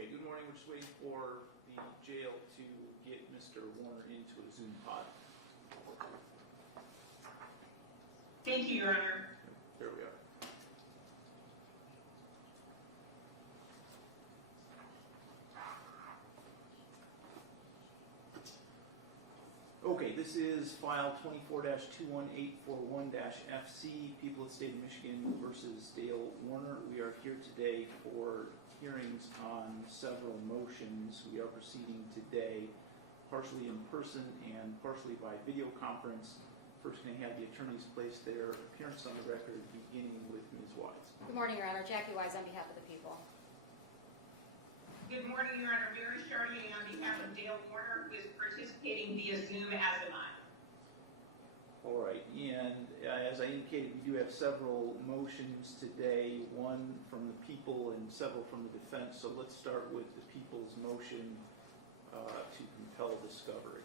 Okay, good morning. We're just waiting for the jail to get Mr. Warner into a Zoom pod. Thank you, Your Honor. There we are. Okay, this is file 24-21841-FC, People of the State of Michigan versus Dale Warner. We are here today for hearings on several motions. We are proceeding today partially in person and partially by video conference. First, can I have the attorneys place their appearance on the record, beginning with Ms. Wise. Good morning, Your Honor. Jackie Wise on behalf of the people. Good morning, Your Honor. Mary Chartier on behalf of Dale Warner, who is participating via Zoom, as am I. All right, and as I indicated, we do have several motions today, one from the people and several from the defense. So let's start with the people's motion to compel discovery.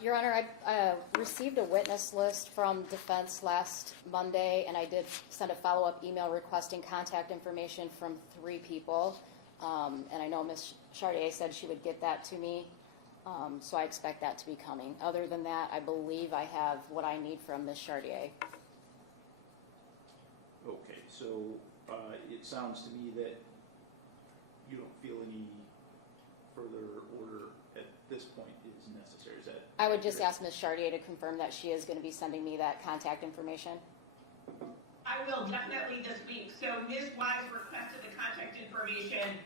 Your Honor, I received a witness list from defense last Monday, and I did send a follow-up email requesting contact information from 3 people. And I know Ms. Chartier said she would get that to me, so I expect that to be coming. Other than that, I believe I have what I need from Ms. Chartier. Okay, so it sounds to me that you don't feel any further order at this point is necessary. Is that I would just ask Ms. Chartier to confirm that she is going to be sending me that contact information. I will definitely this week. So Ms. Wise requested the contact information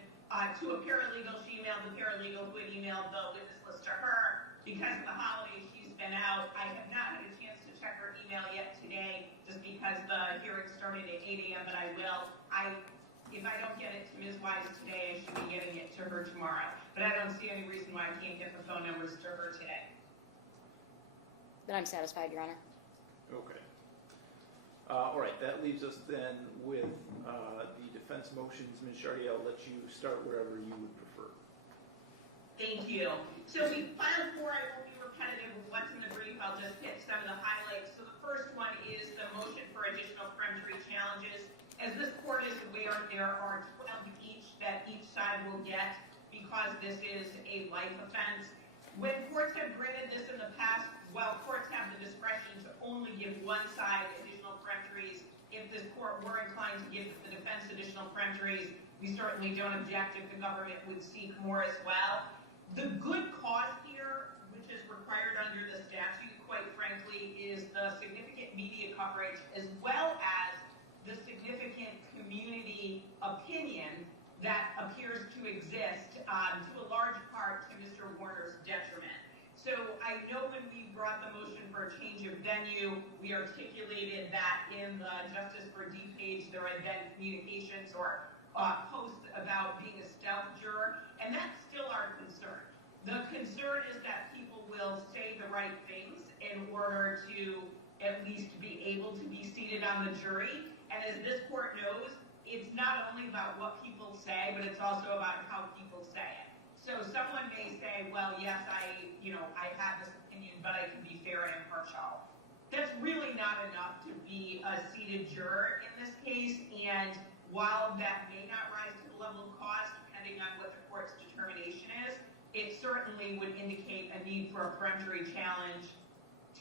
to a paralegal. She emailed the paralegal who had emailed the witness list to her. Because of the holidays, she's been out. I have not had a chance to check her email yet today, just because the hearing started at 8 a.m., but I will. If I don't get it to Ms. Wise today, I should be getting it to her tomorrow. But I don't see any reason why I can't get the phone numbers to her today. Then I'm satisfied, Your Honor. okay? All right, that leaves us then with the defense motions. Ms. Chartier, I'll let you start wherever you would prefer. Thank you. So we filed 4. I won't be repetitive of what's in the brief. I'll just hit some of the highlights. So the first one is the motion for additional peremptory challenges. As this court is aware, there are 12 each that each side will get because this is a life offense. When courts have granted this in the past, while courts have the discretion to only give one side additional peremptories, if this court were inclined to give the defense additional peremptories, we certainly don't object if the government would seek more as well. The good cause here, which is required under the statute, quite frankly, is the significant media coverage as well as the significant community opinion that appears to exist to a large part to Mr. Warner's detriment. So I know when we brought the motion for a change of venue, we articulated that in the Justice for D page, there had been communications or posts about being a stealth juror, and that's still our concern. The concern is that people will say the right things in order to at least be able to be seated on the jury. And as this court knows, it's not only about what people say, but it's also about how people say it. So someone may say, well, yes, I have this opinion, but I can be fair and impartial. That's really not enough to be a seated juror in this case. And while that may not rise to the level of cause, depending on what the court's determination is, it certainly would indicate a need for a peremptory challenge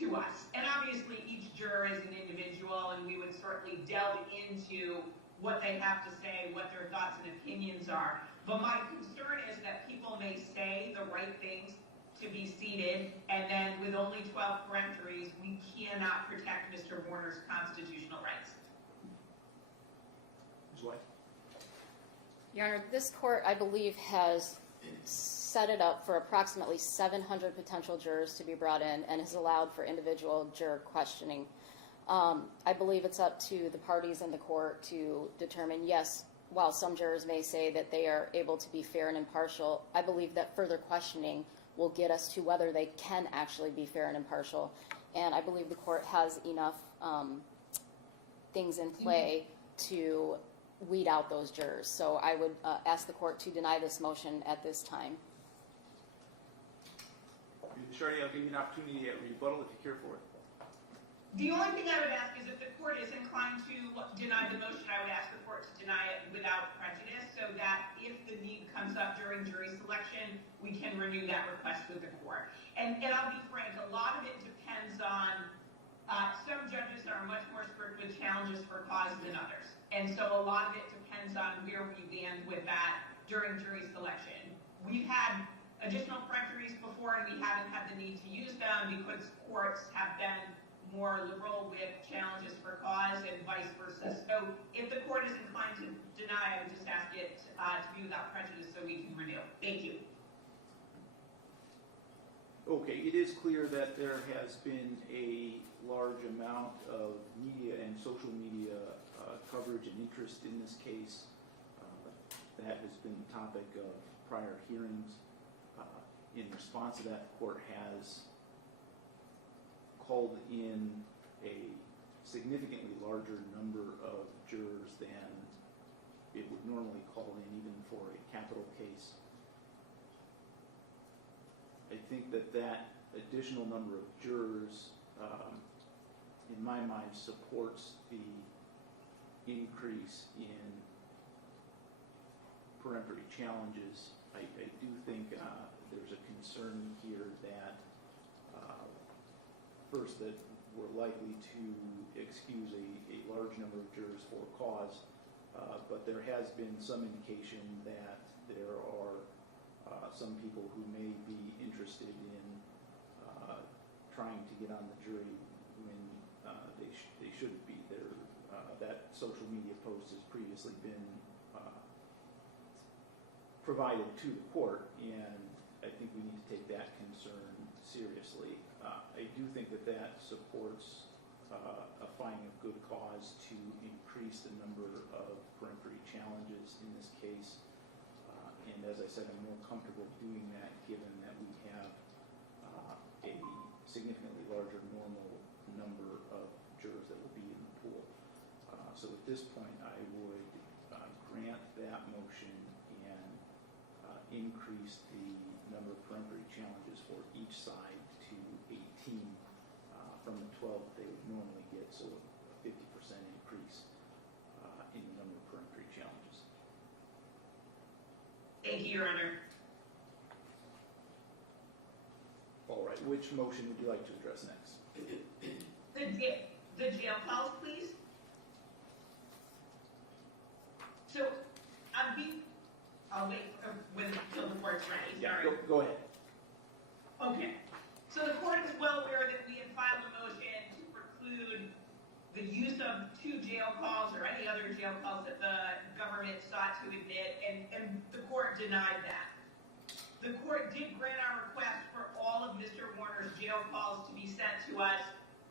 to us. And obviously each juror is an individual, and we would certainly delve into what they have to say, what their thoughts and opinions are. But my concern is that people may say the right things to be seated, and then with only 12 peremptories, we cannot protect Mr. Warner's constitutional rights. Ms. White? Your Honor, this court, I believe, has set it up for approximately 700 potential jurors to be brought in and has allowed for individual juror questioning. I believe it's up to the parties in the court to determine, yes, while some jurors may say that they are able to be fair and impartial, I believe that further questioning will get us to whether they can actually be fair and impartial. And I believe the court has enough things in play to weed out those jurors. So I would ask the court to deny this motion at this time. Ms. Chartier, I'll give you an opportunity at rebuttal if you care for it. The only thing I would ask is if the court is inclined to deny the motion, I would ask the court to deny it without prejudice so that if the need comes up during jury selection, we can renew that request with the court. And I'll be frank, a lot of it depends on, some judges are much more strict with challenges for cause than others. And so a lot of it depends on where we land with that during jury selection. We've had additional peremptories before and we haven't had the need to use them because courts have been more liberal with challenges for cause and vice versa. So if the court is inclined to deny, I would just ask it to be without prejudice so we can renew. Thank you. Okay, it is clear that there has been a large amount of media and social media coverage and interest in this case. That has been the topic of prior hearings. In response to that, the court has called in a significantly larger number of jurors than it would normally call in, even for a capital case. I think that additional number of jurors, in my mind, supports the increase in peremptory challenges. I do think there's a concern here that, first, that we're likely to excuse a large number of jurors for cause, but there has been some indication that there are some people who may be interested in trying to get on the jury when they shouldn't be there. That social media post has previously been provided to the court, and I think we need to take that concern seriously. I do think that supports a finding of good cause to increase the number of peremptory challenges in this case. And as I said, I'm more comfortable doing that given that we have a significantly larger normal number of jurors that will be in the pool. So at this point, I would grant that motion and increase the number of peremptory challenges for each side to 18 from the 12 that they would normally get, so a 50% increase in the number of peremptory challenges. Thank you, Your Honor. All right, which motion would you like to address next? The jail calls, please. So, I'll wait until the court's ready. Yeah, Sorry. go ahead. Okay. So the court is well aware that we have filed a motion to preclude the use of 2 jail calls or any other jail calls that the government sought to admit, and the court denied that. The court did grant our request for all of Mr. Warner's jail calls to be sent to us.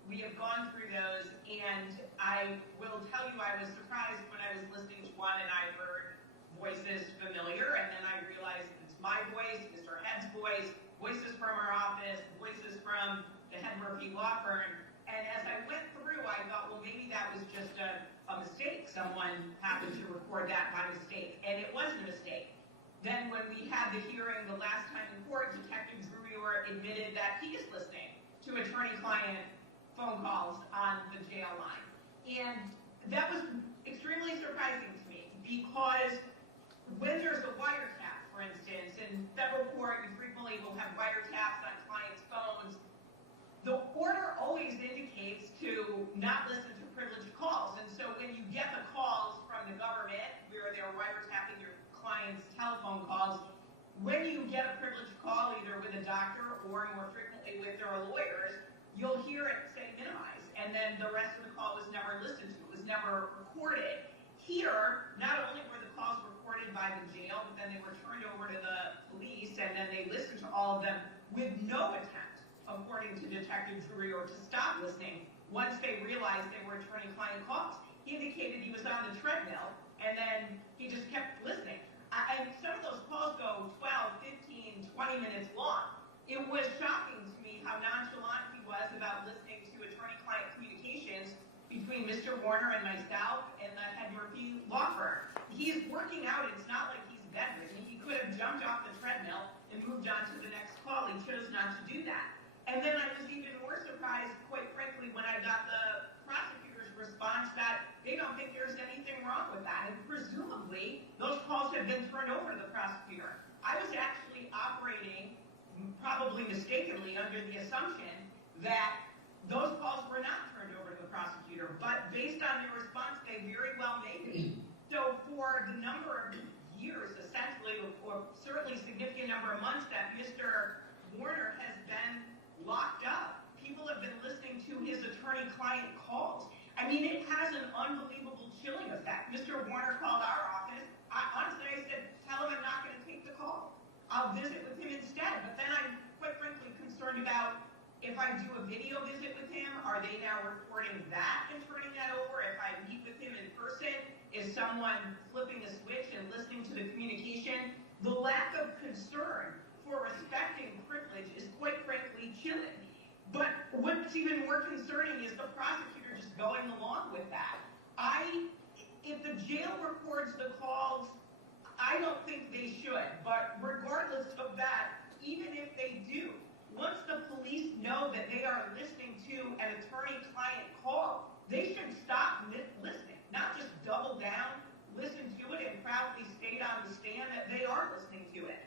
We have gone through those, and I will tell you I was surprised when I was listening to one and I heard voices familiar, and then I realized it's my voice, Mr. Head's voice, voices from our office, voices from the Head Murphy law firm. And as I went through, I thought, well, maybe that was just a mistake. Someone happened to record that by mistake, and it wasn't a mistake. Then when we had the hearing the last time in court, Detective Drewer admitted that he is listening to attorney-client phone calls on the jail line. And that was extremely surprising to me because when there's a wiretap, for instance, in federal court, you frequently will have wiretaps on clients' phones. The order always indicates to not listen to privileged calls. And so when you get the calls from the government where they're wiretapping your clients' telephone calls, when you get a privileged call, either with a doctor or more frequently with their lawyers, you'll hear it say minimize, and then the rest of the call was never listened to. It was never recorded. Here, not only were the calls recorded by the jail, but then they were turned over to the police, and then they listened to all of them with no attempt, according to Detective Drewer, to stop listening once they realized they were attorney-client calls. He indicated he was on the treadmill, and then he just kept listening. And some of those calls go 12, 15, 20 minutes long. It was shocking to me how nonchalant he was about listening to attorney-client communications between Mr. Warner and myself and the Head Murphy law firm. He's working out. It's not like he's bedridden. He could have jumped off the treadmill and moved on to the next call. He chose not to do that. And then I was even more surprised, quite frankly, when I got the prosecutor's response that they don't think there's anything wrong with that. And presumably, those calls have been turned over to the prosecutor. probably mistakenly under the assumption that those calls were not turned over to the prosecutor, but based on your response, they very well may be. So for the number of years, essentially, or certainly significant number of months that Mr. Warner has been locked up, people have been listening to his attorney-client calls. I mean, it has an unbelievable chilling effect. Mr. Warner called our office. Honestly, I said, tell him I'm not going to take the call. I'll visit with him instead. But then I'm quite frankly concerned about if I do a video visit with him, are they now recording that and turning that over? If I meet with him in person, is someone flipping a switch and listening to the communication? The lack of concern for respecting privilege is quite frankly chilling. But what's even more concerning is the prosecutor just going along with that. If the jail records the calls, I don't think they should. But regardless of that, even if they do, once the police know that they are listening to an attorney-client call, they should stop listening, not just double down, listen to it, and proudly state on the stand that they are listening to it.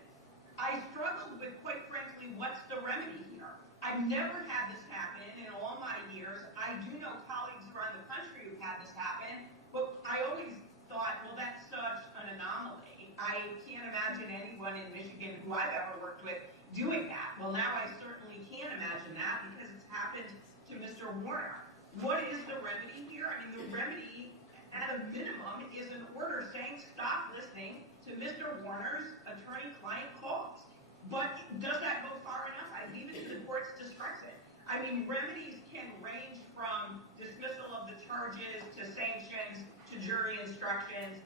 I struggled with, quite frankly, what's the remedy here? I've never had this happen in all my years. I do know colleagues around the country who've had this happen, but I always thought, well, that's such an anomaly. I can't imagine anyone in Michigan who I've ever worked with doing that. Well, now I certainly can imagine that because it's happened to Mr. Warner. What is the remedy here? I mean, the remedy, at a minimum, is an order saying stop listening to Mr. Warner's attorney-client calls. But does that go far enough? I leave it to the court's discretion. I mean, remedies can range from dismissal of the charges to sanctions to jury instructions.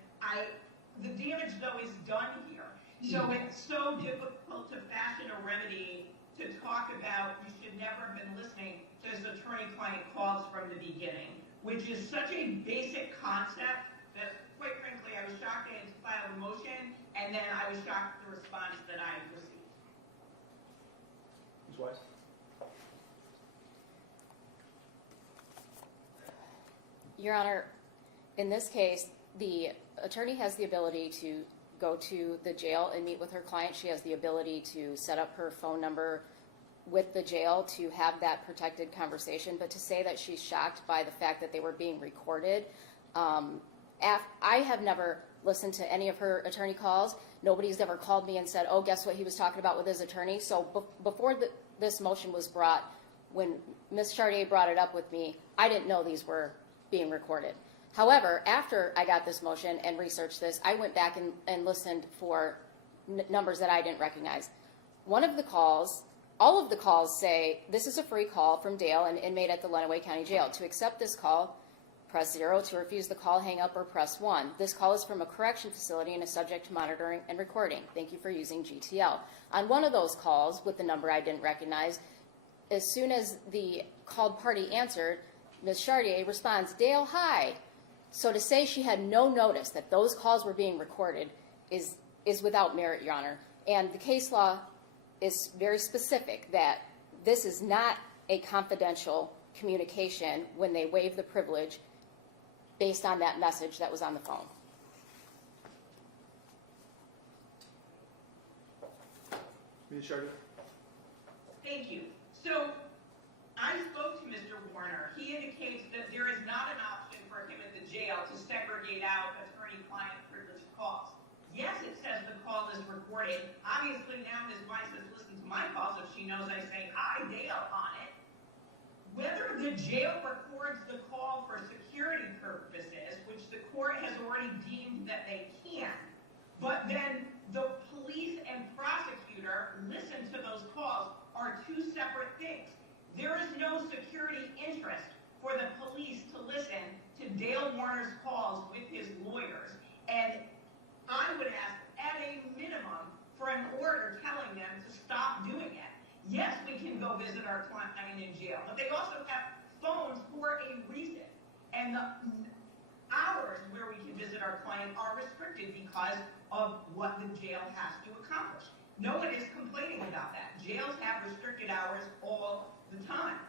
The damage, though, is done here. So it's so difficult to fashion a remedy to talk about you should never have been listening to his attorney-client calls from the beginning, which is such a basic concept that, quite frankly, I was shocked they had to file a motion, and then I was shocked at the response that I received. Ms. Wise? Your Honor, in this case, the attorney has the ability to go to the jail and meet with her client. She has the ability to set up her phone number with the jail to have that protected conversation. But to say that she's shocked by the fact that they were being recorded, I have never listened to any of her attorney calls. Nobody's ever called me and said, oh, guess what he was talking about with his attorney. So before this motion was brought, when Ms. Chartier brought it up with me, I didn't know these were being recorded. However, after I got this motion and researched this, I went back and listened for numbers that I didn't recognize. One of the calls, all of the calls say, this is a free call from Dale, an inmate at the Lenawee County Jail. To accept this call, press 0. To refuse the call, hang up or press 1. This call is from a correction facility and is subject to monitoring and recording. Thank you for using GTL. On one of those calls with the number I didn't recognize, as soon as the called party answered, Ms. Chartier responds, Dale, hi. So to say she had no notice that those calls were being recorded is without merit, Your Honor. And the case law is very specific that this is not a confidential communication when they waive the privilege based on that message that was on the phone. Ms. Chartier? Thank you. So I spoke to Mr. Warner. He indicates that there is not an option for him at the jail to segregate out attorney-client privilege calls. Yes, it says the call is recorded. Obviously, now Ms. Weiss has listened to my calls if she knows I say, hi, Dale, on it. Whether the jail records the call for security purposes, which the court has already deemed that they can, but then the police and prosecutor listen to those calls are two separate things. There is no security interest for the police to listen to Dale Warner's calls with his lawyers. And I would ask, at a minimum, for an order telling them to stop doing it. Yes, we can go visit our client in jail, but they also have phones for a reason. And the hours where we can visit our client are restricted because of what the jail has to accomplish. No one is complaining about that. Jails have restricted hours all the time.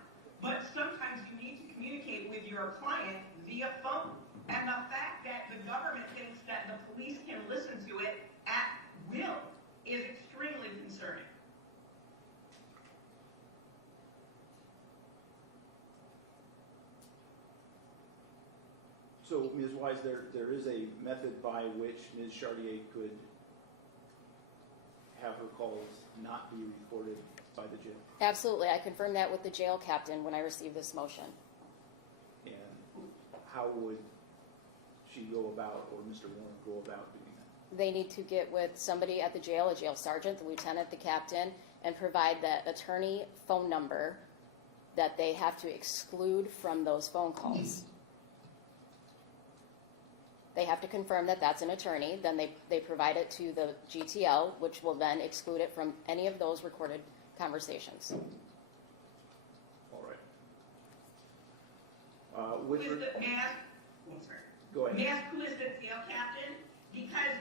But sometimes you need to communicate with your client via phone. And the fact that the government thinks that the police can listen to it at will is extremely concerning. Ms. Wise, there is a method by which Ms. Chartier could have her calls not be recorded by the jail. Absolutely. I confirmed that with the jail captain when I received this motion. And how would she go about, or Mr. Warner go about doing that? They need to get with somebody at the jail, a jail sergeant, the lieutenant, the captain, and provide that attorney phone number that they have to exclude from those phone calls. They have to confirm that that's an attorney. Then they provide it to the GTL, which will then exclude it from any of those recorded conversations. All right. Who is the Go ahead. May I ask who is the jail captain? Because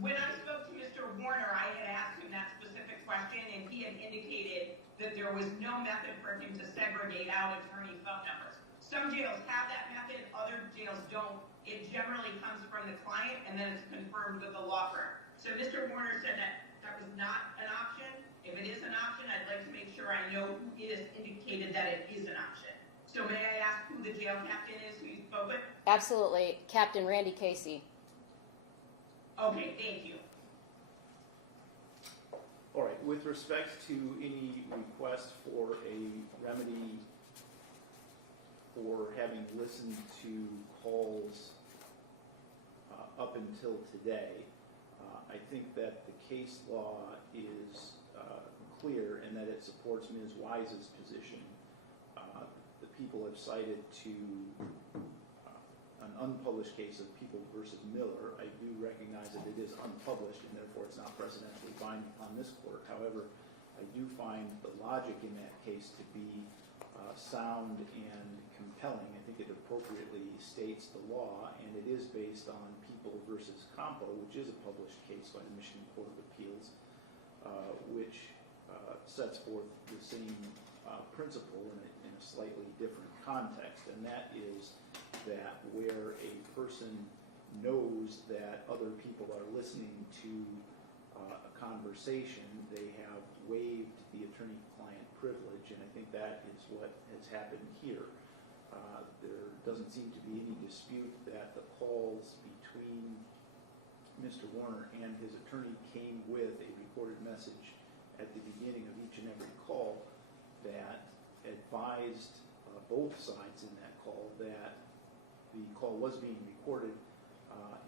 when I spoke to Mr. Warner, I had asked him that specific question, and he had indicated that there was no method for him to segregate out attorney phone numbers. Some jails have that method, other jails don't. It generally comes from the client, and then it's confirmed with the law firm. So Mr. Warner said that was not an option. If it is an option, I'd like to make sure I know who is indicated that it is an option. So may I ask who the jail captain is who you spoke with? Absolutely. Captain Randy Casey. Okay, thank you. All right. With respect to any request for a remedy for having listened to calls up until today, I think that the case law is clear and that it supports Ms. Wise's position. The people have cited to an unpublished case of People versus Miller. I do recognize that it is unpublished and therefore it's not precedentially binding on this court. However, I do find the logic in that case to be sound and compelling. I think it appropriately states the law, and it is based on People versus Compo, which is a published case by the Michigan Court of Appeals, which sets forth the same principle in a slightly different context, and that is that where a person knows that other people are listening to a conversation, they have waived the attorney-client privilege, and I think that is what has happened here. There doesn't seem to be any dispute that the calls between Mr. Warner and his attorney came with a recorded message at the beginning of each and every call that advised both sides in that call that the call was being recorded,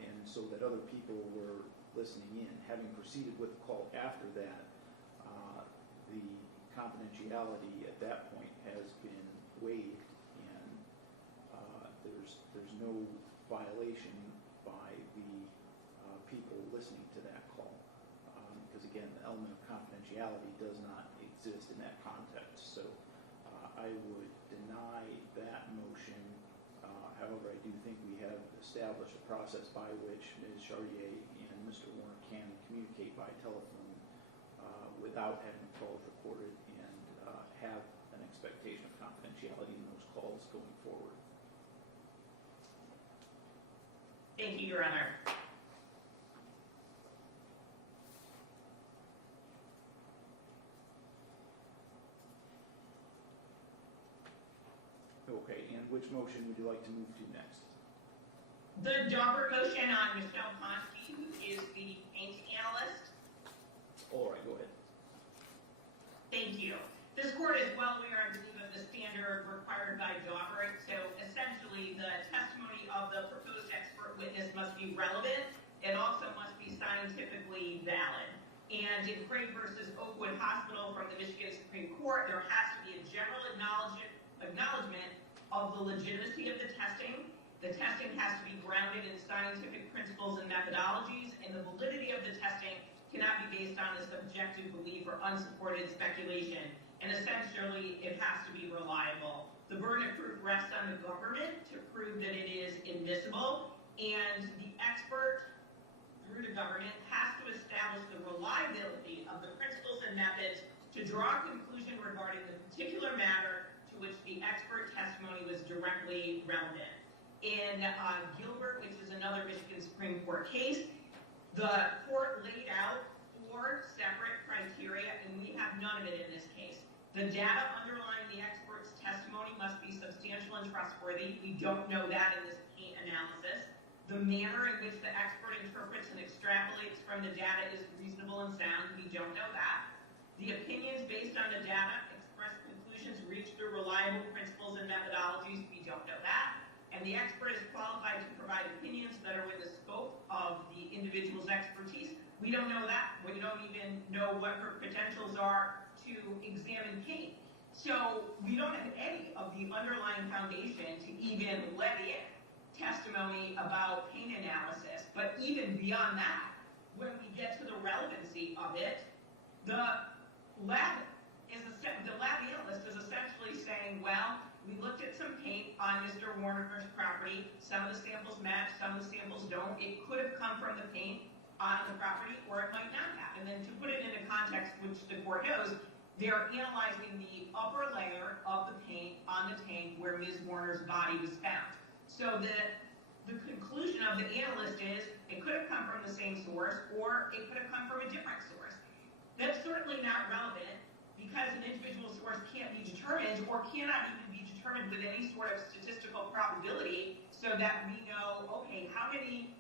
and so that other people were listening in. Having proceeded with the call after that, the confidentiality at that point has been waived, and there's no violation by the people listening to that call, because again, the element of confidentiality does not exist in that context. So I would deny that motion. However, I do think we have established a process by which Ms. Chartier and Mr. Warner can communicate by telephone without having calls recorded and have an expectation of confidentiality in those calls going forward. Thank you, Your Honor. Okay, and which motion would you like to move to next? The Dauber motion on Michelle Konski, who is the paint analyst. All right, go ahead. Thank you. This court is well aware, I believe, of the standard required by Dauber. So essentially, the testimony of the proposed expert witness must be relevant. It also must be scientifically valid. And in Craig versus Oakwood Hospital from the Michigan Supreme Court, there has to be a general acknowledgement of the legitimacy of the testing. The testing has to be grounded in scientific principles and methodologies, and the validity of the testing cannot be based on a subjective belief or unsupported speculation. And essentially, it has to be reliable. The burden of proof rests on the government to prove that it is admissible, and the expert, through the government, has to establish the reliability of the principles and methods to draw a conclusion regarding the particular matter to which the expert testimony was directly relevant. In Gilbert, which is another Michigan Supreme Court case, the court laid out 4 separate criteria, and we have none of it in this case. The data underlying the expert's testimony must be substantial and trustworthy. We don't know that in this paint analysis. The manner in which the expert interprets and extrapolates from the data is reasonable and sound. We don't know that. The opinions based on the data express conclusions reached through reliable principles and methodologies. We don't know that. And the expert is qualified to provide opinions that are within the scope of the individual's expertise. We don't know that. We don't even know what her credentials are to examine pain. So we don't have any of the underlying foundation to even let in testimony about pain analysis. But even beyond that, when we get to the relevancy of it, the lab analyst is essentially saying, well, we looked at some paint on Mr. Warner's property. Some of the samples match, some of the samples don't. It could have come from the paint on the property, or it might not have. And then to put it into context, which the court knows, they're analyzing the upper layer of the paint on the tank where Ms. Warner's body was found. So the conclusion of the analyst is it could have come from the same source, or it could have come from a different source. That's certainly not relevant because an individual source can't be determined or cannot even be determined with any sort of statistical probability so that we know, okay, how many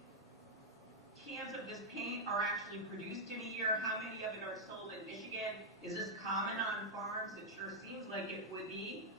cans of this paint are actually produced in a year? How many of it are sold in Michigan? Is this common on farms? It sure seems like it would be.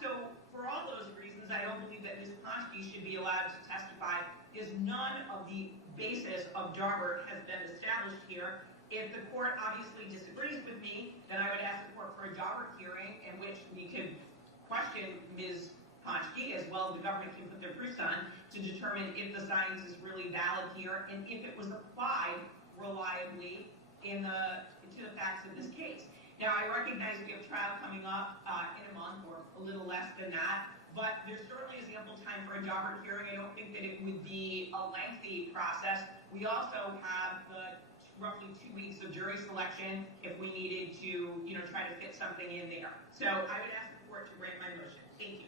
So for all those reasons, I don't believe that Ms. Konski should be allowed to testify, because none of the basis of Darbert has been established here. If the court obviously disagrees with me, then I would ask the court for a Darbert hearing in which we could question Ms. Konski, as well as the government can put their proofs on, to determine if the science is really valid here and if it was applied reliably to the facts of this case. Now, I recognize we have trial coming up in a month or a little less than that, but there certainly is ample time for a Darbert hearing. I don't think that it would be a lengthy process. We also have the roughly 2 weeks of jury selection if we needed to, try to fit something in there. So I would ask the court to grant my motion. Thank you.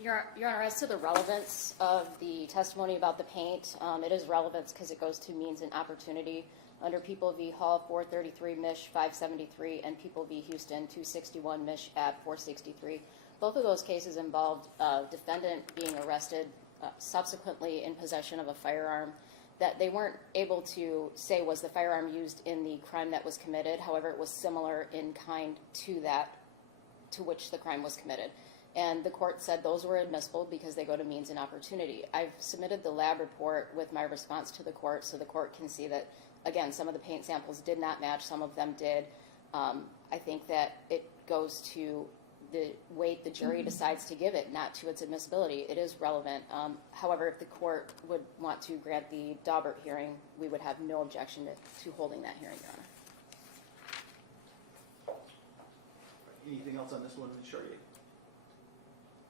Your Honor, as to the relevance of the testimony about the paint, it is relevant because it goes to means and opportunity. Under People v. Hall 433, Mich. 573, and People v. Houston 261, Mich. at 463. Both of those cases involved a defendant being arrested subsequently in possession of a firearm that they weren't able to say was the firearm used in the crime that was committed. However, it was similar in kind to that to which the crime was committed. And the court said those were admissible because they go to means and opportunity. I've submitted the lab report with my response to the court so the court can see that, again, some of the paint samples did not match, some of them did. I think that it goes to the weight the jury decides to give it, not to its admissibility. It is relevant. However, if the court would want to grant the Darbert hearing, we would have no objection to holding that hearing, Your Honor. Anything else on this one, Ms. Chartier?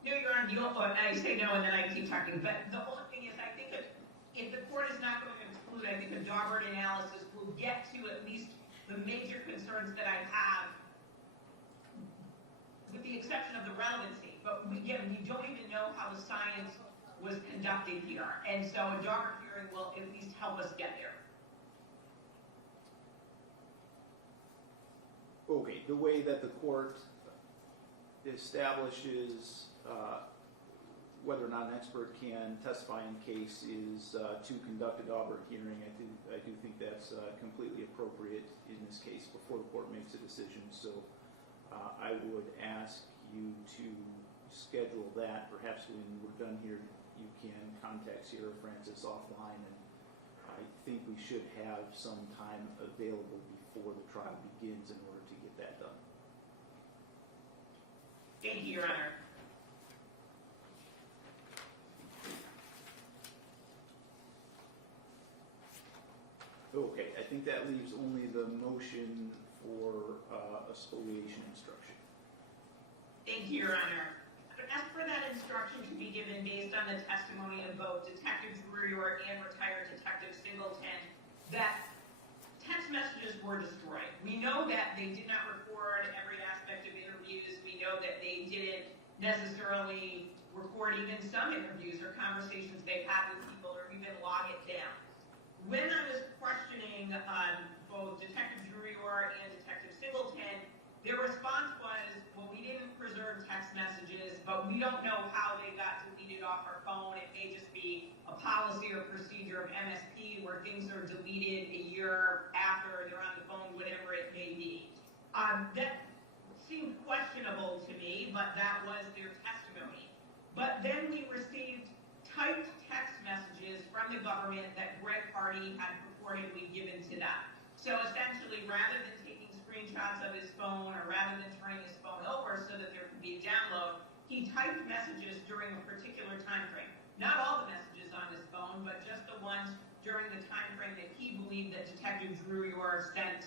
No, Your Honor, I say no and then I keep talking. But the only thing is, I think if the court is not going to exclude, I think the Darbert analysis will get to at least the major concerns that I have, with the exception of the relevancy. But again, we don't even know how the science was conducted here. And so a Darbert hearing will at least help us get there. Okay, the way that the court establishes whether or not an expert can testify in case is to conduct a Darbert hearing. I do think that's completely appropriate in this case before the court makes a decision. So I would ask you to schedule that. Perhaps when we're done here, you can contact Sierra Francis offline, and I think we should have some time available before the trial begins in order to get that done. Thank you, Your Honor. Okay, I think that leaves only the motion for a spoliation instruction. Thank you, Your Honor. I would ask for that instruction to be given based on the testimony of both Detective Brewer and retired Detective Singleton that text messages were destroyed. We know that they did not record every aspect of interviews. We know that they didn't necessarily record even some interviews or conversations they've had with people or even log it down. When I was questioning both Detective Brewer and Detective Singleton, their response was, well, we didn't preserve text messages, but we don't know how they got deleted recordings are deleted a year after they're on the phone, whatever it may be. That seemed questionable to me, but that was their testimony. But then we received typed text messages from the government that Greg Hardy had purportedly given to them. So essentially, rather than taking screenshots of his phone or rather than turning his phone over so that there could be a download, he typed messages during a particular time frame. Not all the messages on his phone, but just the ones during the time frame that he believed that Detective Drew sent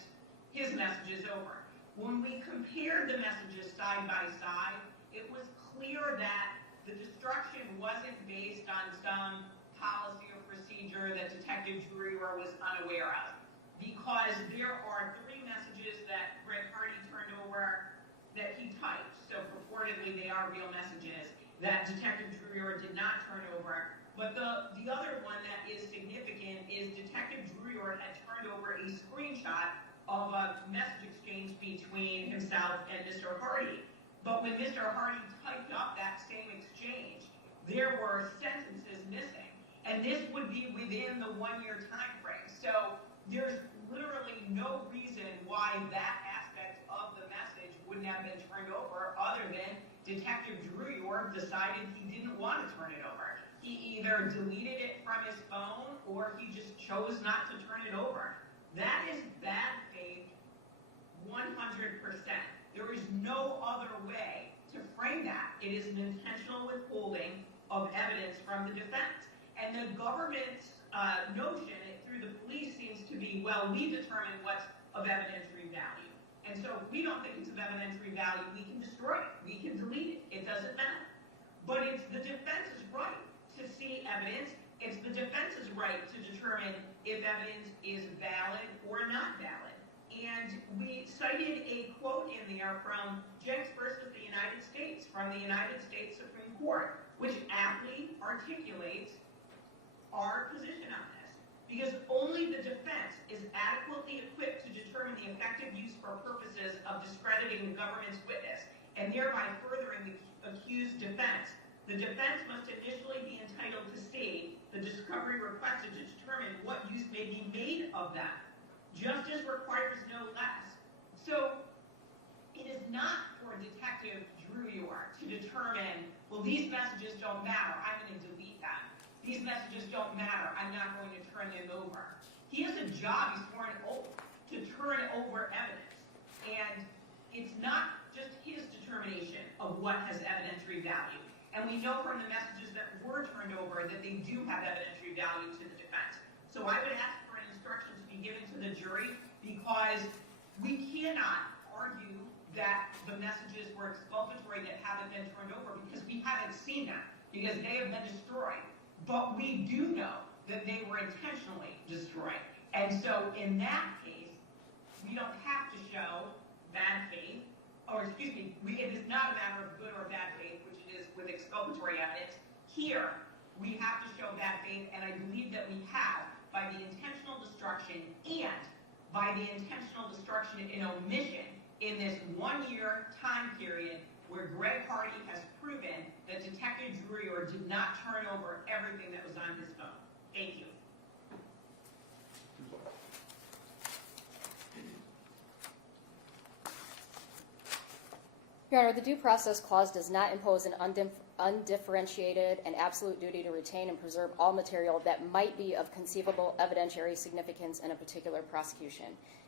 his messages over. When we compared the messages side by side, it was clear that the destruction wasn't based on some policy or procedure that Detective Drew was unaware of. Because there are 3 messages that Greg Hardy turned over that he typed. So purportedly they are real messages that Detective Drew did not turn over. But the other one that is significant is Detective Drew had turned over a screenshot of a message exchange between himself and Mr. Hardy. But when Mr. Hardy typed up that same exchange, there were sentences missing. And this would be within the 1-year time frame. So there's literally no reason why that aspect of the message wouldn't have been turned over other than Detective Drew decided he didn't want to turn it over. He either deleted it from his phone or he just chose not to turn it over. That is bad faith 100%. There is no other way to frame that. It is an intentional withholding of evidence from the defense. And the government's notion through the police seems to be, well, we determine what's of evidentiary value. And so if we don't think it's of evidentiary value, we can destroy it. We can delete it. It doesn't matter. But it's the defense's right to see evidence. It's the defense's right to determine if evidence is valid or not valid. And we cited a quote in there from Jenks versus the United States, from the United States Supreme Court, which aptly articulates our position on this. Because only the defense is adequately equipped to determine the effective use for purposes of discrediting the government's witness and thereby furthering the accused defense. The defense must initially be entitled to see the discovery requested to determine what use may be made of that. Justice requires no less. So it is not for Detective Drew to determine, well, these messages don't matter, I'm going to delete them. These messages don't matter, I'm not going to turn them over. He has a job, he's sworn an oath, to turn over evidence. And it's not just his determination of what has evidentiary value. And we know from the messages that were turned over that they do have evidentiary value to the defense. So I would ask for an instruction to be given to the jury because we cannot argue that the messages were exculpatory that haven't been turned over because we haven't seen them, because they have been destroyed. But we do know that they were intentionally destroyed. And so in that case, we don't have to show bad faith, or excuse me, it is not a matter of good or bad faith, which it is with exculpatory evidence. Here, we have to show bad faith, and I believe that we have by the intentional destruction and by the intentional destruction in omission in this 1-year time period where Greg Hardy has proven that Detective Drew did not turn over everything that was on his phone. Thank you. Your Honor, the Due Process Clause does not impose an undifferentiated and absolute duty to retain and preserve all material that might be of conceivable evidentiary significance in a particular prosecution.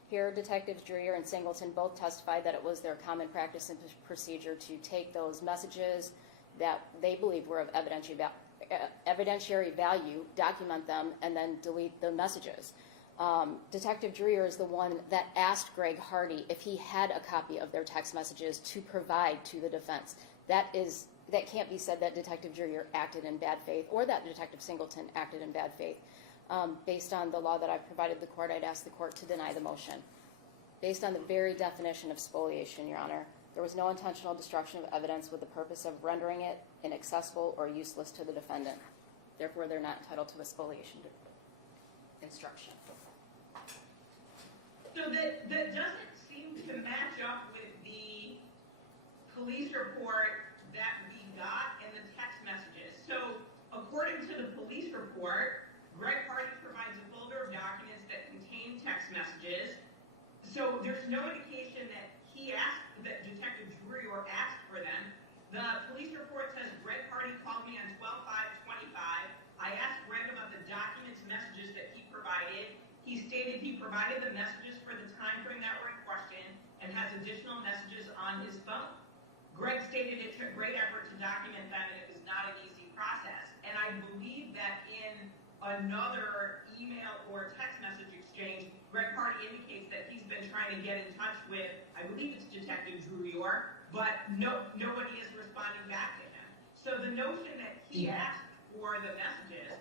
Here, Detectives Dreyer and Singleton both testified that it was their common practice and procedure to take those messages that they believed were of evidentiary value, document them, and then delete the messages. Detective Dreyer is the one that asked Greg Hardy if he had a copy of their text messages to provide to the defense. That can't be said that Detective Dreyer acted in bad faith or that Detective Singleton acted in bad faith. Based on the law that I've provided the court, I'd ask the court to deny the motion. Based on the very definition of spoliation, Your Honor, there was no intentional destruction of evidence with the purpose of rendering it inaccessible or useless to the defendant. Therefore, they're not entitled to a spoliation instruction. So that doesn't seem to match up with the police report that we got and the text messages. So according to the police report, Greg Hardy provides a folder of documents there's no indication that that Detective Drury asked for them. The police report says Greg Hardy called me on 12/5/25. I asked Greg about the documents messages that he provided. He stated he provided the messages for the time frame that were in question and has additional messages on his phone. Greg stated it took great effort to document them and it was not an easy process. And I believe that in another email or text message exchange, Greg Hardy indicates that he's been trying to get in touch with, I believe it's Detective Drew, but nobody is responding back to him. So the notion that he asked for the messages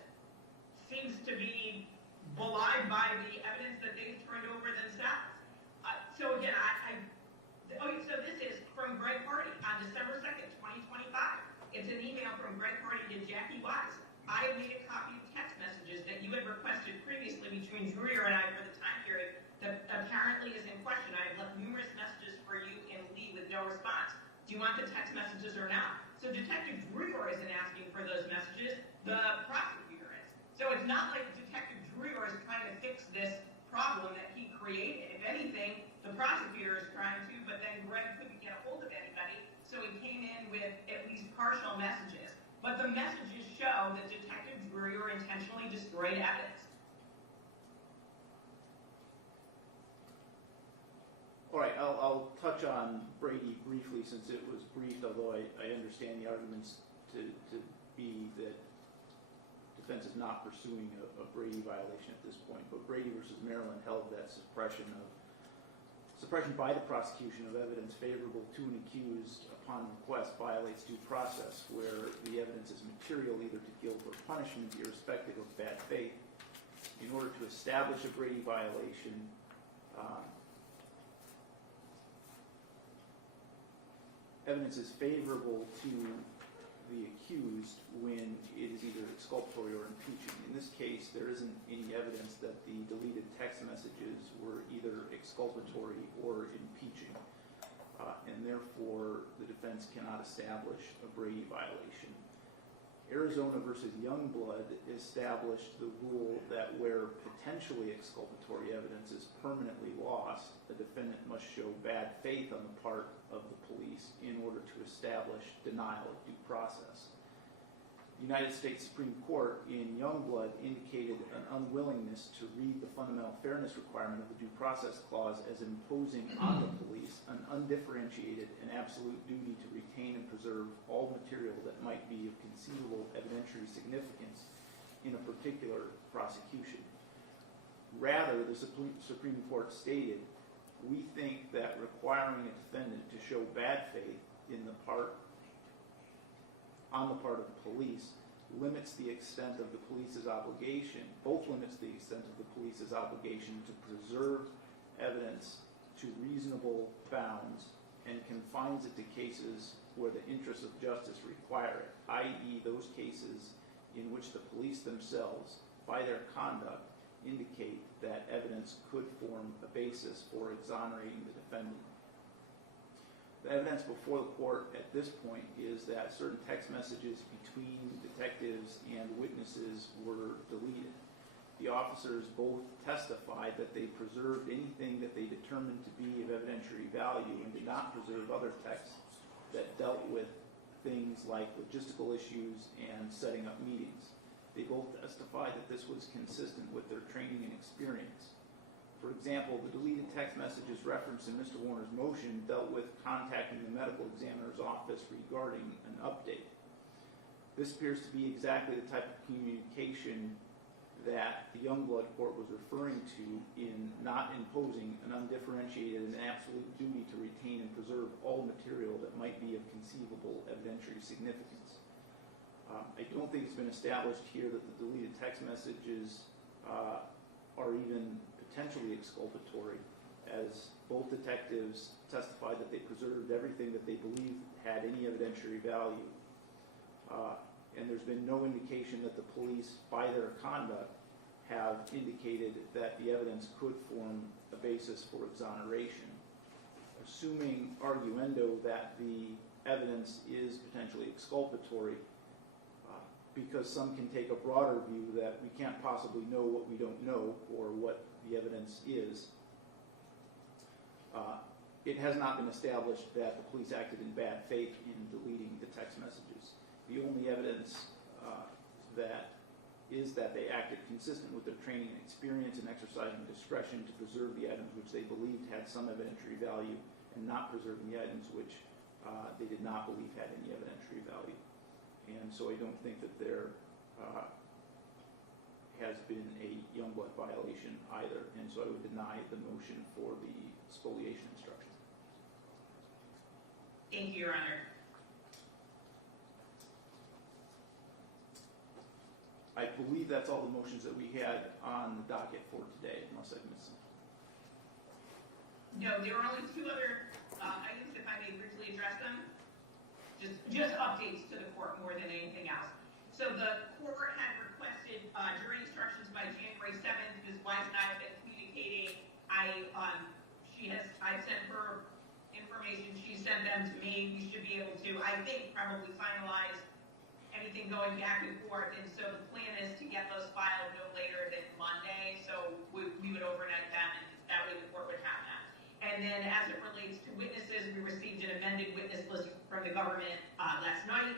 seems to be belied by the evidence that they've turned over themselves. So again, so this is from Greg Hardy on December 2nd, 2025. It's an email from Greg Hardy to Jackie Wise. I have made a copy of text messages that you had requested previously between Drew and I for the time period that apparently is in question. I have left numerous messages for you in Lee with no response. Do you want the text messages or not? So Detective Drew isn't asking for those messages, the prosecutor is. So it's not like Detective Drew is trying to fix this problem that he created. If anything, the prosecutor is trying to, but then Greg couldn't get a hold of anybody, so he came in with at least partial messages. But the messages show that Detective Drew intentionally destroyed evidence. All right, I'll touch on Brady briefly since it was briefed, although I understand the arguments to be that defense is not pursuing a Brady violation at this point. But Brady versus Maryland held that suppression by the prosecution of evidence favorable to an accused upon request violates due process, where the evidence is material either to guilt or punishment, irrespective of bad faith. In order to establish a Brady violation, evidence is favorable to the accused when it is either exculpatory or impeaching. In this case, there isn't any evidence that the deleted text messages were either exculpatory or impeaching, and therefore the defense cannot establish a Brady violation. Arizona versus Youngblood established the rule that where potentially exculpatory evidence is permanently lost, the defendant must show bad faith on the part of the police in order to establish denial of due process. The United States Supreme Court in Youngblood indicated an unwillingness to read the fundamental fairness requirement of the Due Process Clause as imposing on the police an undifferentiated and absolute duty to retain and preserve all material that might be of conceivable evidentiary significance in a particular prosecution. Rather, the Supreme Court stated, we think that requiring a defendant to show bad faith on the part of the police limits the extent of the police's obligation, both limits the extent of the police's obligation to preserve evidence to reasonable bounds and confines it to cases where the interests of justice require it, i.e. those cases in which the police themselves, by their conduct, indicate that evidence could form a basis for exonerating the defendant. The evidence before the court at this point is that certain text messages between detectives and witnesses were deleted. The officers both testified that they preserved anything that they determined to be of evidentiary value and did not preserve other texts that dealt with things like logistical issues and setting up meetings. They both testified that this was consistent with their training and experience. For example, the deleted text messages referenced in Mr. Warner's motion dealt with contacting the medical examiner's office regarding an update. This appears to be exactly the type of communication that the Youngblood court was referring to in not imposing an undifferentiated and absolute duty to retain and preserve all material that might be of conceivable evidentiary significance. I don't think it's been established here that the deleted text messages are even potentially exculpatory, as both detectives testified that they preserved everything that they believed had any evidentiary value. And there's been no indication that the police, by their conduct, have indicated that the evidence could form a basis for exoneration. Assuming arguendo that the evidence is potentially exculpatory, because some can take a broader view that we can't possibly know what we don't know or what the evidence is. it has not been established that the police acted in bad faith in deleting the text messages. The only evidence that they acted consistent with their training and experience and exercising discretion to preserve the items which they believed had some evidentiary value and not preserving the items which they did not believe had any evidentiary value. And so I don't think that there has been a Youngblood violation either, and so I would deny the motion for the spoliation instruction. Thank you, Your Honor. I believe that's all the motions that we had on the docket for today, unless I've missed some. No, there are only two other items, if I may briefly address them. Just updates to the court more than anything else. So the court had requested jury instructions by January 7th. Ms. Wise and I have been communicating. I've sent her information. She sent them to me. We should be able to, I think, probably finalize anything going back and forth. And so the plan is to get those filed no later than Monday. So we would overnight them, and that way the court would have that. And then as it relates to witnesses, we received an amended witness list from the government last night.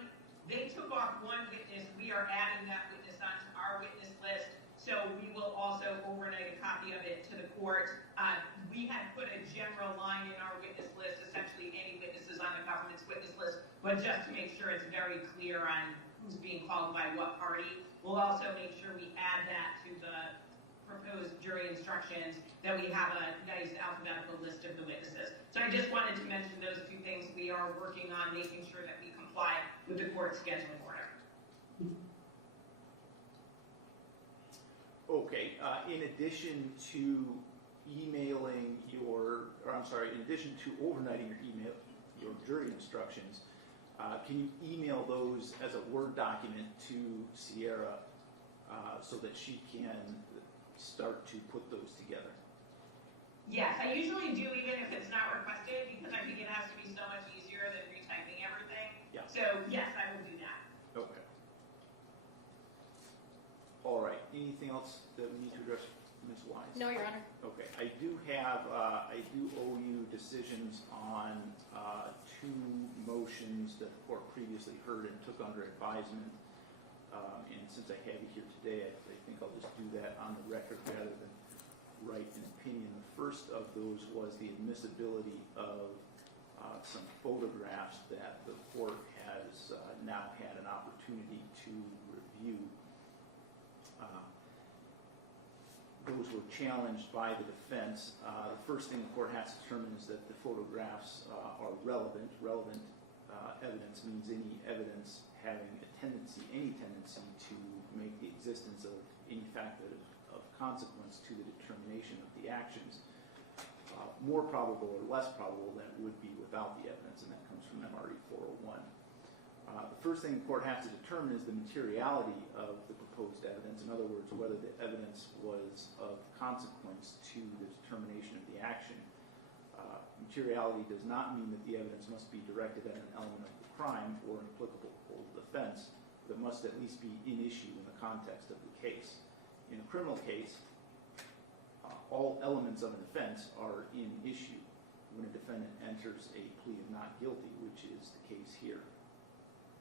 They took off one witness. We are adding that witness onto our witness list. So we will also overnight a copy of it to the court. We had put a general line in our witness list, essentially any witnesses on the government's witness list, but just to make sure it's very clear on who's being called by what party. We'll also make sure we add that to the proposed jury instructions, that we have a nice alphabetical list of the witnesses. So I just wanted to mention those two things. We are working on making sure that we comply with the court's scheduling order. Okay, in addition to overnighting your jury instructions, can you email those as a Word document to Sierra so that she can start to put those together? Yes, I usually do, even if it's not requested, because I think it has to be so much easier than retyping everything. Yeah. So yes, I will do that. Okay. All right. Anything else that we need to address, Ms. Wise? No, Your Honor. Okay. I do owe you decisions on two motions that the court previously heard and took under advisement. And since I have you here today, I think I'll just do that on the record rather than write an opinion. The first of those was the admissibility of some photographs that the court has now had an opportunity to review. Those were challenged by the defense. The first thing the court has to determine is that the photographs are relevant. Relevant evidence means any evidence having any tendency to make the existence of any fact that is of consequence to the determination of the actions more probable or less probable than it would be without the evidence, and that comes from MRE 401. The first thing the court has to determine is the materiality of the proposed evidence. In other words, whether the evidence was of consequence to the determination of the action. Materiality does not mean that the evidence must be directed at an element of the crime or an applicable offense, but it must at least be in issue in the context of the case. In a criminal case, all elements of an offense are in issue when a defendant enters a plea of not guilty, which is the case here.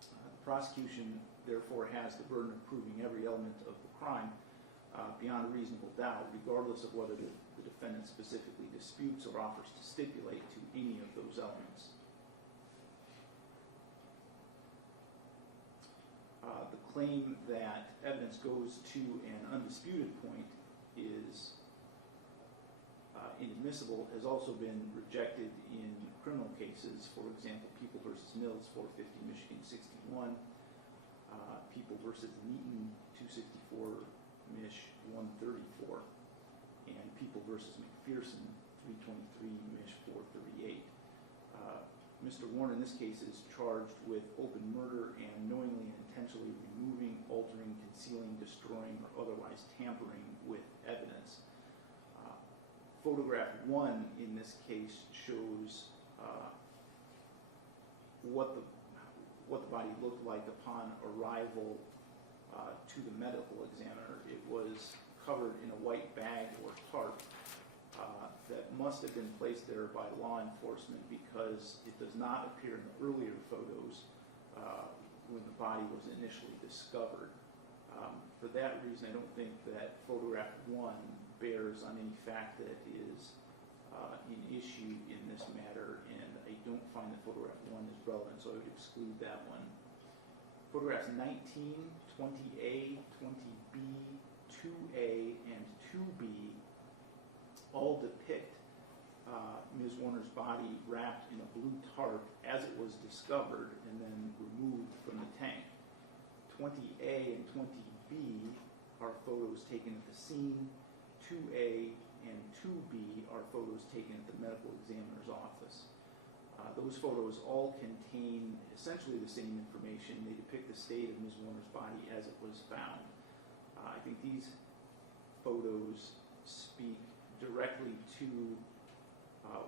The prosecution, therefore, has the burden of proving every element of the crime beyond a reasonable doubt, regardless of whether the defendant specifically disputes or offers to stipulate to any of those elements. The claim that evidence goes to an undisputed point is inadmissible has also been rejected in criminal cases. For example, People v. Mills, 450 Michigan 61, People v. Neaton, 264 Mich. 134, and People v. McPherson, 323 Mich. 438. Mr. Warner, in this case, is charged with open murder and knowingly and intentionally removing, altering, concealing, destroying, or otherwise tampering with evidence. Photograph 1 in this case shows what the body looked like upon arrival to the medical examiner. It was covered in a white bag or tarp that must have been placed there by law enforcement because it does not appear in the earlier photos when the body was initially discovered. For that reason, I don't think that photograph 1 bears on any fact that is an issue in this matter, and I don't find that photograph 1 is relevant, so I would exclude that one. Photographs 19, 20A, 20B, 2A, and 2B all depict Ms. Warner's body wrapped in a blue tarp as it was discovered and then removed from the tank. 20A and 20B are photos taken at the scene. 2A and 2B are photos taken at the medical examiner's office. Those photos all contain essentially the same information. They depict the state of Ms. Warner's body as it was found. I think these photos speak directly to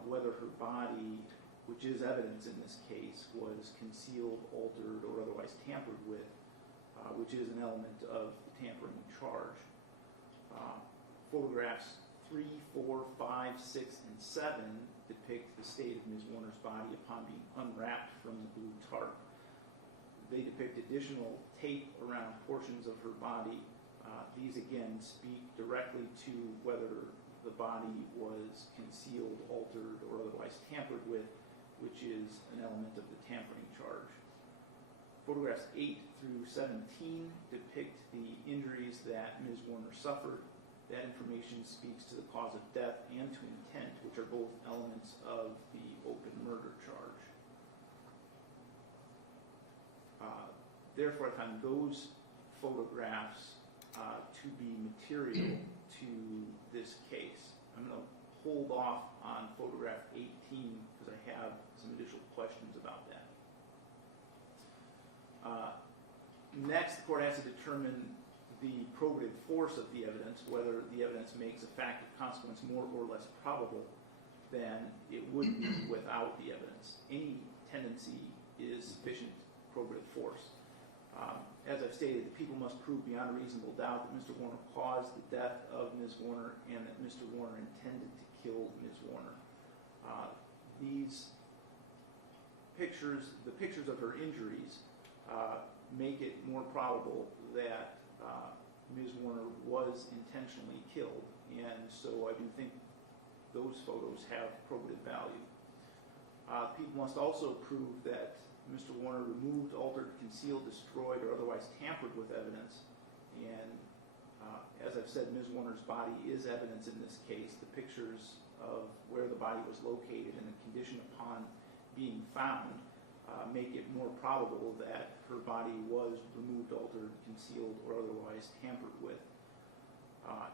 whether her body, which is evidence in this case, was concealed, altered, or otherwise tampered with, which is an element of the tampering charge. Photographs 3, 4, 5, 6, and 7 depict the state of Ms. Warner's body upon being unwrapped from the blue tarp. They depict additional tape around portions of her body. These again speak directly to whether the body was concealed, altered, or otherwise tampered with, which is an element of the tampering charge. Photographs 8 through 17 depict the injuries that Ms. Warner suffered. That information speaks to the cause of death and to intent, which are both elements of the open murder charge. Therefore, I find those photographs to be material to this case. I'm going to hold off on photograph 18 because I have some additional questions about that. Next, the court has to determine the probative force of the evidence, whether the evidence makes a fact of consequence more or less probable than it would be without the evidence. Any tendency is sufficient probative force. As I've stated, the people must prove beyond a reasonable doubt that Mr. Warner caused the death of Ms. Warner and that Mr. Warner intended to kill Ms. Warner. These pictures, the pictures of her injuries, make it more probable that Ms. Warner was intentionally killed, and so I do think those photos have probative value. People must also prove that Mr. Warner removed, altered, concealed, destroyed, or otherwise tampered with evidence, and as I've said, Ms. Warner's body is evidence in this case. The pictures of where the body was located and the condition upon being found make it more probable that her body was removed, altered, concealed, or otherwise tampered with.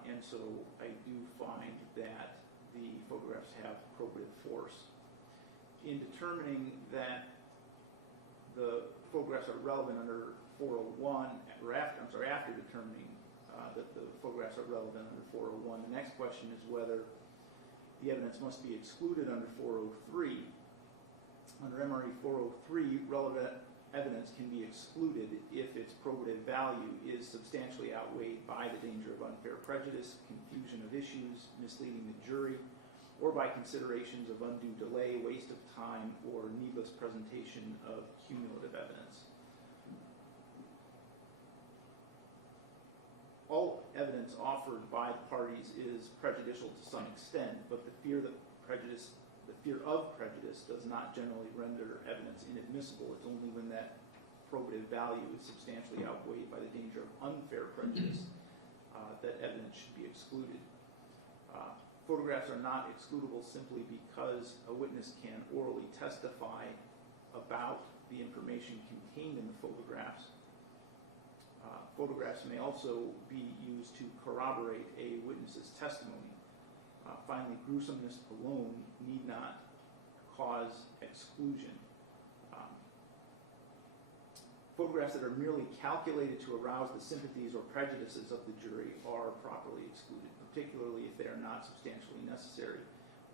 And so I do find that the photographs have probative force. In determining that the photographs are relevant under 401, after determining that the photographs are relevant under 401, the next question is whether the evidence must be excluded under 403. Under MRE 403, relevant evidence can be excluded if its probative value is substantially outweighed by the danger of unfair prejudice, confusion of issues, misleading the jury, or by considerations of undue delay, waste of time, or needless presentation of cumulative evidence. All evidence offered by the parties is prejudicial to some extent, but the fear of prejudice does not generally render evidence inadmissible. It's only when that probative value is substantially outweighed by the danger of unfair prejudice that evidence should be excluded. Photographs are not excludable simply because a witness can orally testify about the information contained in the photographs. Photographs may also be used to corroborate a witness's testimony. Finally, gruesomeness alone need not cause exclusion. Photographs that are merely calculated to arouse the sympathies or prejudices of the jury are properly excluded, particularly if they are not substantially necessary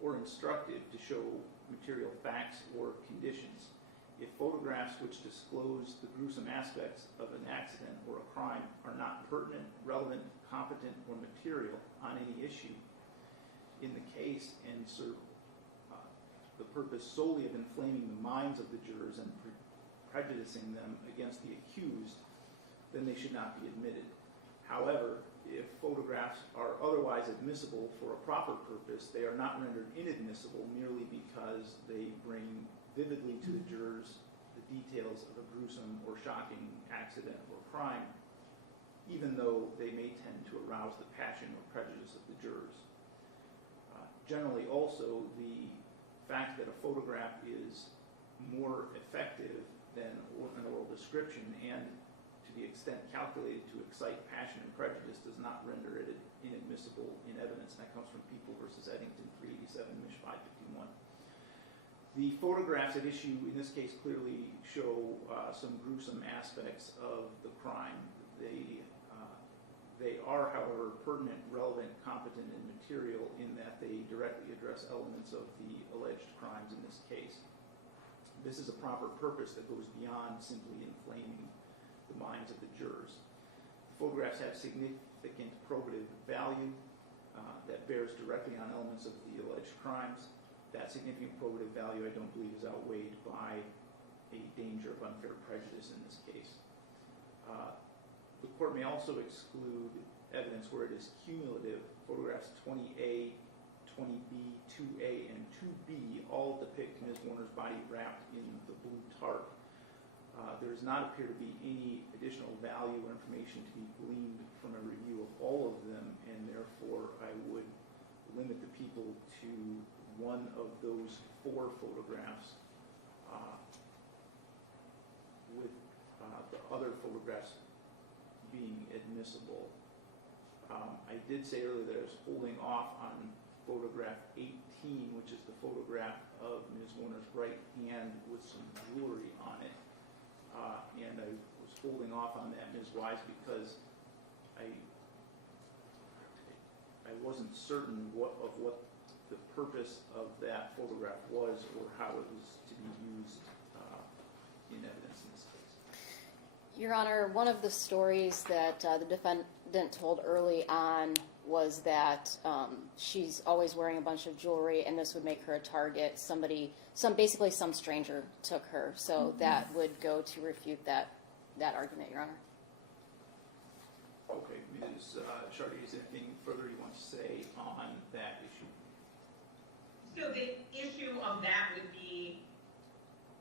or instructive to show material facts or conditions. If photographs which disclose the gruesome aspects of an accident or a crime are not pertinent, relevant, competent, or material on any issue, in the case and serve the purpose solely of inflaming the minds of the jurors and prejudicing them against the accused, then they should not be admitted. However, if photographs are otherwise admissible for a proper purpose, they are not rendered inadmissible merely because they bring vividly to the jurors the details of a gruesome or shocking accident or crime, even though they may tend to arouse the passion or prejudice of the jurors. Generally, also, the fact that a photograph is more effective than an oral description and to the extent calculated to excite passion and prejudice does not render it inadmissible in evidence. And that comes from People versus Eddington 387, Mich. 551. The photographs at issue in this case clearly show some gruesome aspects of the crime. They are, however, pertinent, relevant, competent, and material in that they directly address elements of the alleged crimes in this case. This is a proper purpose that goes beyond simply inflaming the minds of the jurors. The photographs have significant probative value that bears directly on elements of the alleged crimes. That significant probative value, I don't believe, is outweighed by a danger of unfair prejudice in this case. The court may also exclude evidence where it is cumulative. Photographs 20A, 20B, 2A, and 2B all depict Ms. Warner's body wrapped in the blue tarp. There does not appear to be any additional value or information to be gleaned from a review of all of them, and therefore I would limit the people to one of those 4 photographs, with the other photographs being admissible. I did say earlier that I was holding off on photograph 18, which is the photograph of Ms. Warner's right hand with some jewelry on it. And I was holding off on that, Ms. Wise, because I wasn't certain of what the purpose of that photograph was or how it was to be used in evidence in this case. Your Honor, one of the stories that the defendant told early on was that she's always wearing a bunch of jewelry and this would make her a target. Basically some stranger took her. So that would go to refute that argument, Your Honor. Okay, Ms. Chartier, is there anything further you want to say on that issue? So the issue of that would be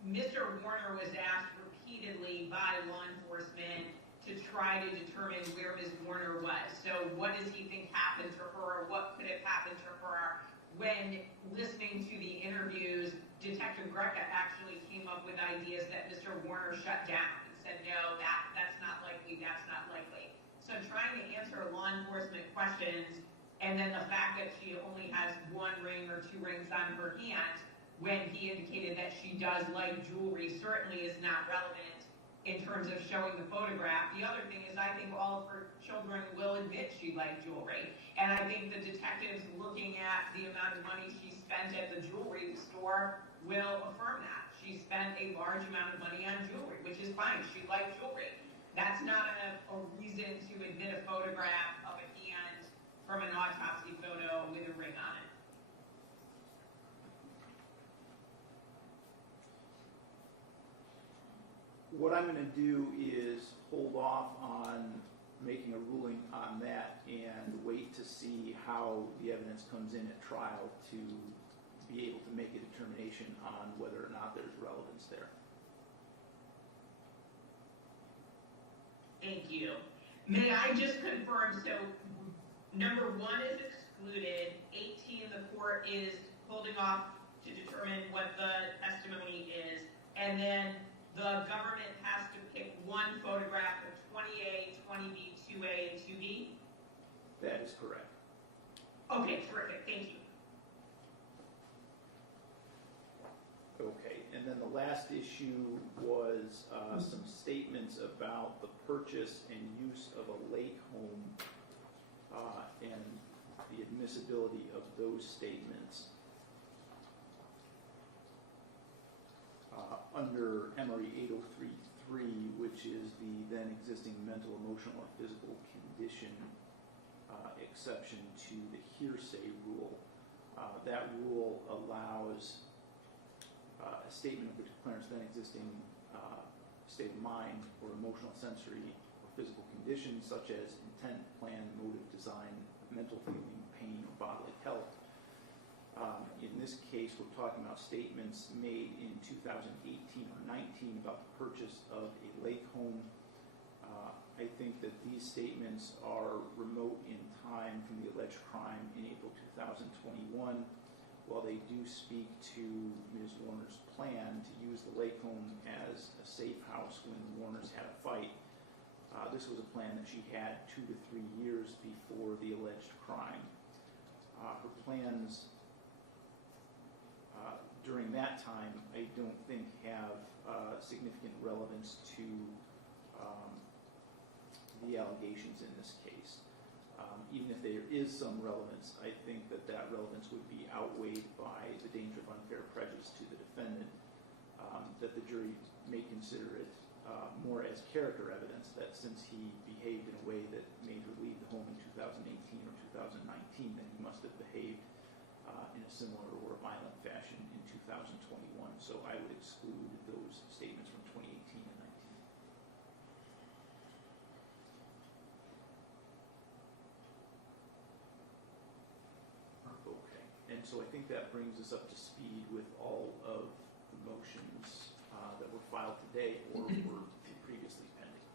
Mr. Warner was asked repeatedly by law enforcement to try to determine where Ms. Warner was. So what does he think happened to her, or what could have happened to her? When listening to the interviews, Detective Greca actually came up with ideas that Mr. Warner shut down and said, no, that's not likely, that's not likely. So trying to answer law enforcement questions, and then the fact that she only has 1 ring or 2 rings on her hand, when he indicated that she does like jewelry, certainly is not relevant in terms of showing the photograph. The other thing is I think all of her children will admit she liked jewelry. And I think the detectives looking at the amount of money she spent at the jewelry store will affirm that. She spent a large amount of money on jewelry, which is fine. She liked jewelry. That's not a reason to admit a photograph of a hand from an autopsy photo with a ring on it. What I'm going to do is hold off on making a ruling on that and wait to see how the evidence comes in at trial to be able to make a determination on whether or not there's relevance there. Thank you. May I just confirm, so number 1 is excluded, 18 the court is holding off to determine what the testimony is, and then the government has to pick 1 photograph of 20A, 20B, 2A, and 2B? That is correct. Okay, terrific. Thank you. Okay, and then the last issue was some statements about the purchase and use of a lake home and the admissibility of those statements. Under MRE 8033, which is the then existing mental, emotional, or physical condition exception to the hearsay rule, rule allows a statement of the declarant's then existing state of mind or emotional, sensory, or physical conditions such as intent, plan, motive, design, mental feeling, pain, or bodily health. In this case, we're talking about statements made in 2018 or 19 about the purchase of a lake home. I think that these statements are remote in time from the alleged crime in April 2021. While they do speak to Ms. Warner's plan to use the lake home as a safe house when the Warners had a fight, this was a plan that she had 2 to 3 years before the alleged crime. Her plans during that time, I don't think have significant relevance to the allegations in this case. Even if there is some relevance, I think that that relevance would be outweighed by the danger of unfair prejudice to the defendant, that the jury may consider it more as character evidence that since he behaved in a way that made her leave the home in 2018 or 2019, then he must have behaved in a similar or violent fashion in 2021. So I would exclude those statements from 2018 and 19. Okay, and so I think that brings us up to speed with all of the motions that were filed today or were previously pending.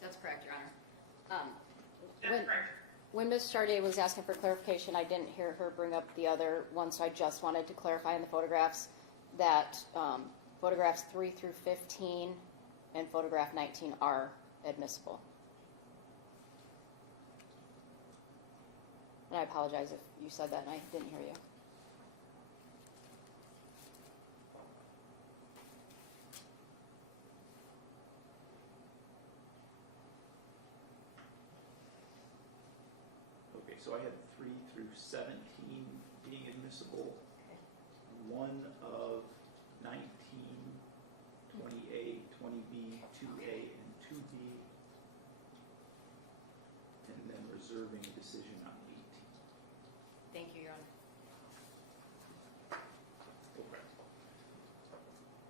That's correct, Your Honor. That's correct. When Ms. Chartier was asking for clarification, I didn't hear her bring up the other one, so I just wanted to clarify in the photographs that photographs 3 through 15 and photograph 19 are admissible. And I apologize if you said that and I didn't hear you. Okay, so I had 3 through 17 being admissible, 1 of 19, 20A, 20B, 2A, and 2B, and then reserving a decision on 18. Thank you, Your Honor. Okay.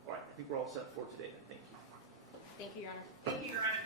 All right, I think we're all set for today then. Thank you. Thank you, Your Honor. Thank you, Your Honor.